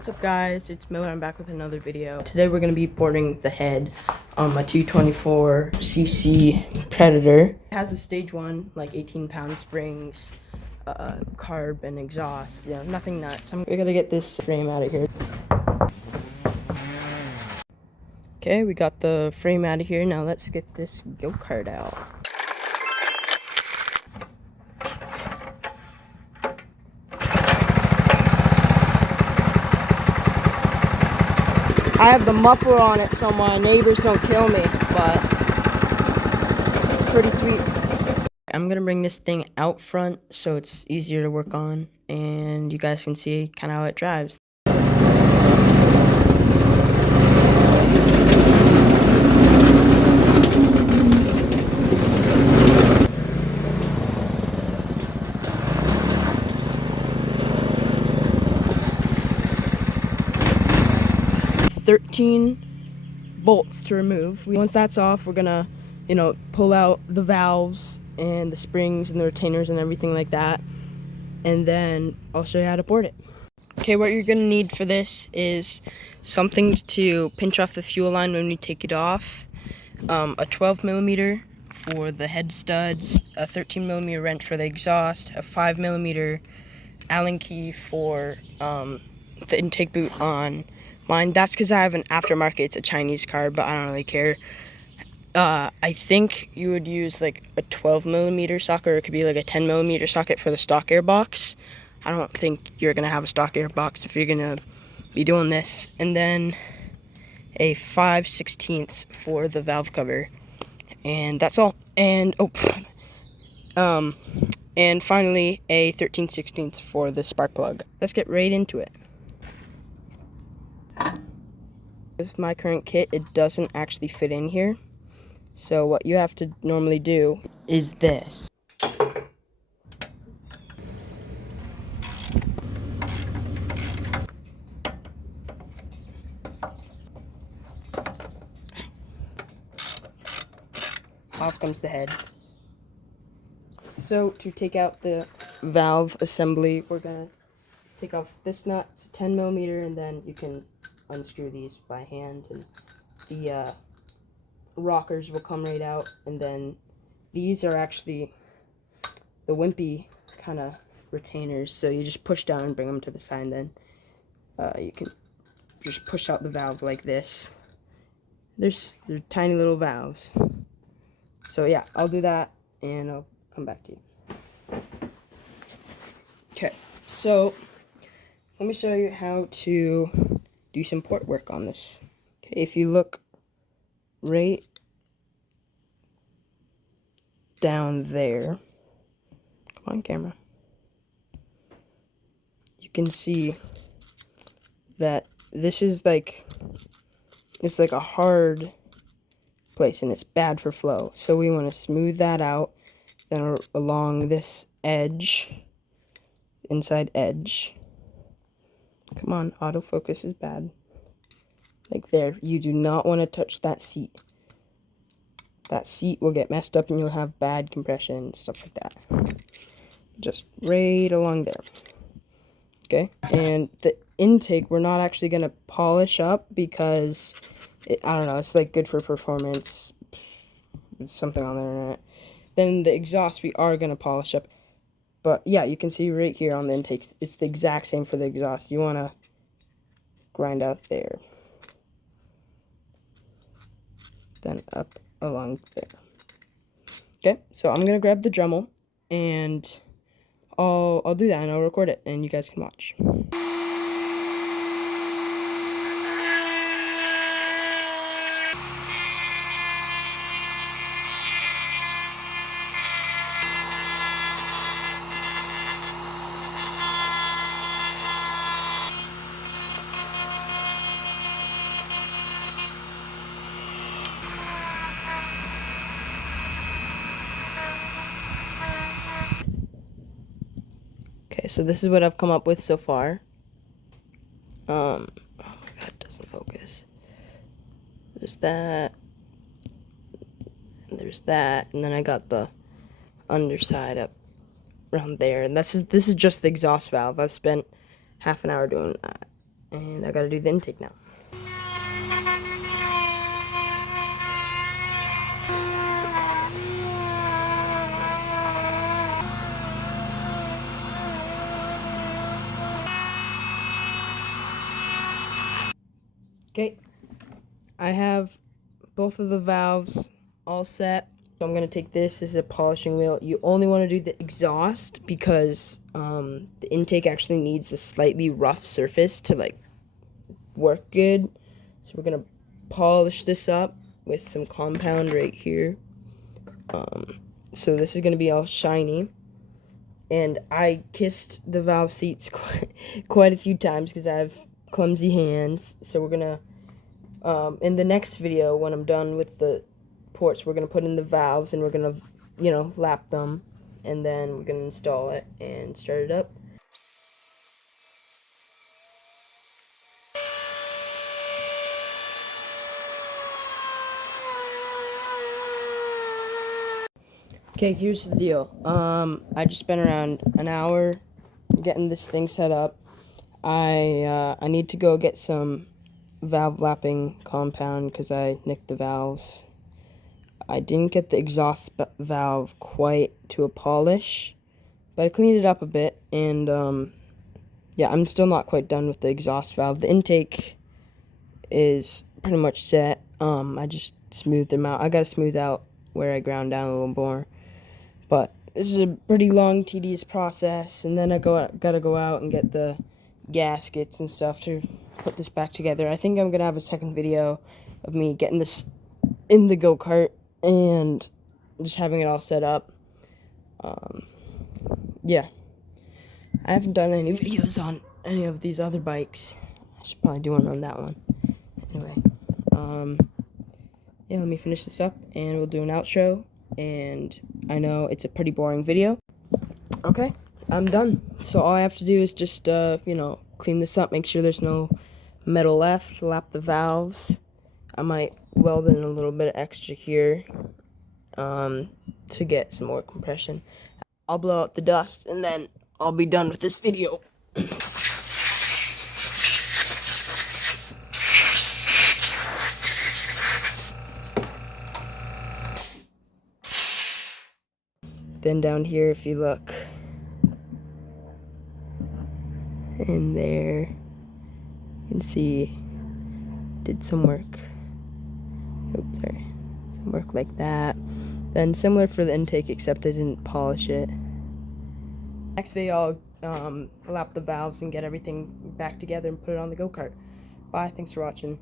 What's up guys, it's Miller. I'm back with another video. Today we're going to be boarding the head on my 224cc Predator. It has a stage 1, like 18-pound springs, carb and exhaust, nothing nuts. We gotta get this frame out of here. Okay, we got the frame out of here. Now let's get this go-kart out. I have the muffler on it so my neighbors don't kill me, but it's pretty sweet. I'm gonna bring this thing out front so it's easier to work on and you guys can see kind of how it drives. $13 bolts to remove. Once that's off, we're gonna, pull out the valves and the springs and the retainers and everything like that, and then I'll show you how to board it. Okay, what you're gonna need for this is something to pinch off the fuel line when we take it off, a 12mm for the head studs, a 13mm wrench for the exhaust, a 5mm Allen key for the intake boot on mine. That's because I have an aftermarket. It's a Chinese car, but I don't really care. I think you would use like a 12mm socket, or it could be like a 10mm socket for the stock airbox. I don't think you're gonna have a stock airbox if you're gonna be doing this. And then a 5/16 for the valve cover, and that's all. And and finally a 13/16 for the spark plug. Let's get right into it. With my current kit, it doesn't actually fit in here. So what you have to normally do is this. Off comes the head. So to take out the valve assembly, we're gonna take off this nut. It's a 10mm, and then you can unscrew these by hand, and the rockers will come right out. And then these are actually the wimpy kind of retainers, so you just push down and bring them to the side, and then you can just push out the valve like this. They're tiny little valves. So yeah, I'll do that and I'll come back to you. Okay, so let me show you how to do some port work on this. Okay, if you look right down there, come on camera, you can see that this is like, it's like a hard place and it's bad for flow. So we want to smooth that out. Then along this edge, inside edge. Come on, autofocus is bad. Like there, you do not want to touch that seat. That seat will get messed up and you'll have bad compression and stuff like that. Just right along there. Okay, and the intake we're not actually going to polish up because I don't know, it's like good for performance. It's something on the internet. Then the exhaust we are going to polish up. But yeah, you can see right here on the intake, it's the exact same for the exhaust. You want to grind out there. Then up along there. Okay, so I'm going to grab the Dremel and I'll do that and I'll record it and you guys can watch. Okay, so this is what I've come up with so far. Oh my god, it doesn't focus. There's that. And there's that. And then I got the underside up around there. And this is just the exhaust valve. I've spent half an hour doing that. and I gotta do the intake now. Okay, I have both of the valves all set. So I'm gonna take this as a polishing wheel. You only want to do the exhaust because the intake actually needs a slightly rough surface to like work good. So we're gonna polish this up with some compound right here. So this is gonna be all shiny. And I kissed the valve seats quite a few times because I have clumsy hands. So we're gonna in the next video, when I'm done with the ports, we're gonna put in the valves and we're gonna, you know, lap them, and then we're gonna install it and start it up. Okay, here's the deal. I just spent around an hour getting this thing set up. I need to go get some valve lapping compound because I nicked the valves. I didn't get the exhaust valve quite to a polish, but I cleaned it up a bit, and yeah, I'm still not quite done with the exhaust valve. The intake is pretty much set. I just smoothed them out. I gotta smooth out where I ground down a little more, but this is a pretty long, tedious process, and then I gotta go out and get the gaskets and stuff to put this back together. I think I'm gonna have a second video of me getting this in the go-kart and just having it all set up. Yeah, I haven't done any videos on any of these other bikes. I should probably do one on that one. Anyway, yeah, let me finish this up and we'll do an outro. And I know it's a pretty boring video. Okay, I'm done. So all I have to do is just, you know, clean this up, make sure there's no metal left, lap the valves. I might weld in a little bit of extra here to get some more compression. I'll blow out the dust and then I'll be done with this video. Then down here, if you look in there, you can see did some work. Oops, sorry. Some work like that. Then similar for the intake, except I didn't polish it. Next video, I'll lap the valves and get everything back together and put it on the go-kart. Bye, thanks for watching.